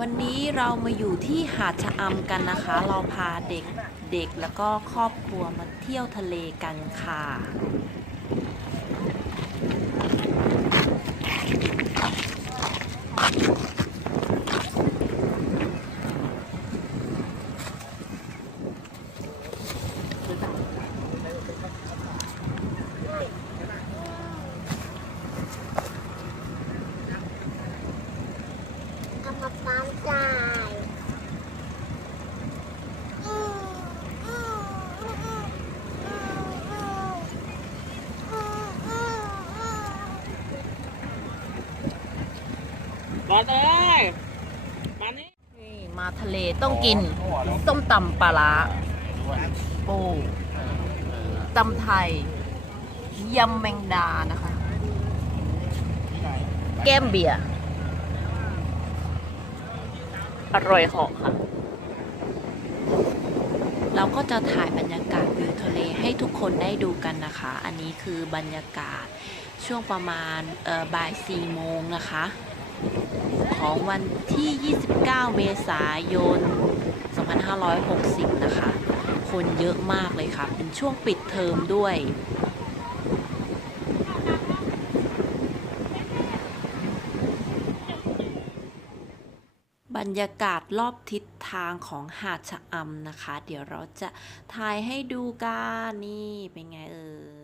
วันนี้เรามาอยู่ที่หาดชะอำกันนะคะ เราพาเด็กแล้วก็ครอบครัวมาเที่ยวทะเลกันค่ะ กรรมการจ่ายบอสเอ้ยมานี่นี่มาทะเลต้องกินส้มตำปลาร้าโอ้ตำไทยยำแมงดานะคะ แก้มเบียร์อร่อยเหาะค่ะ เราก็จะถ่ายบรรยากาศวิวทะเลให้ทุกคนได้ดูกันนะคะ อันนี้คือบรรยากาศช่วงประมาณบ่าย4 โมงนะคะ ของวันที่ 29 เมษายน 2560 นะคะ คนเยอะมากเลยค่ะ เป็นช่วงปิดเทอมด้วย บรรยากาศรอบทิศทางของหาดชะอำนะคะ เดี๋ยวเราจะถ่ายให้ดูกันนี่เป็นไงเอ่ย